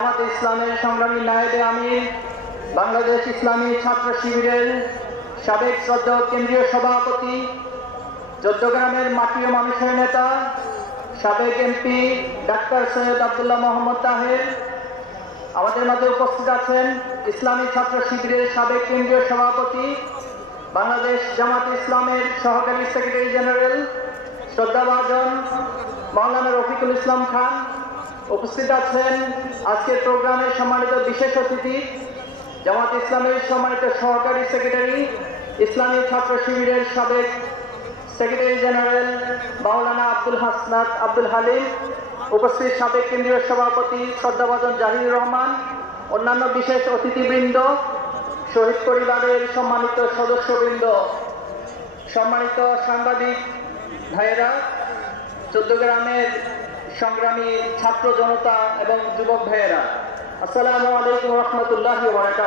জামাতে ইসলামের সংগ্রামী নায়েবে আমির, বাংলাদেশ ইসলামী ছাত্র শিবিরের সাবেক শ্রদ্ধেয় কেন্দ্রীয় সভাপতি, চট্টগ্রামের মাটি ও মানুষের নেতা, সাবেক এমপি ডাক্তার সৈয়দ আব্দুল্লাহ মোহাম্মদ তাহের। আমাদের মাঝে উপস্থিত আছেন ইসলামী ছাত্র শিবিরের সাবেক কেন্দ্রীয় সভাপতি, বাংলাদেশ জামাতে ইসলামের সহকারী সেক্রেটারি জেনারেল শ্রদ্ধাভাজন মাওলানা রফিকুল ইসলাম খান। উপস্থিত আছেন আজকের প্রোগ্রামের সম্মানিত বিশেষ অতিথি, জামাত ইসলামের সম্মানিত সহকারী সেক্রেটারি, ইসলামী ছাত্র শিবিরের সাবেক সেক্রেটারি জেনারেল মাওলানা আব্দুল হাসনাত আব্দুল হালিম, উপস্থিত সাবেক কেন্দ্রীয় সভাপতি শ্রদ্ধাভাজন জাহির রহমান, অন্যান্য বিশেষ অতিথিবৃন্দ, শহীদ পরিবারের সম্মানিত সদস্যবৃন্দ, সম্মানিত সাংবাদিক ভাইয়েরা, চট্টগ্রামের সংগ্রামী ছাত্র জনতা এবং যুবক ভাইয়েরা, আসসালামু আলাইকুম ওয়া রাহমাতুল্লাহি ওয়া বারাকাতুহু।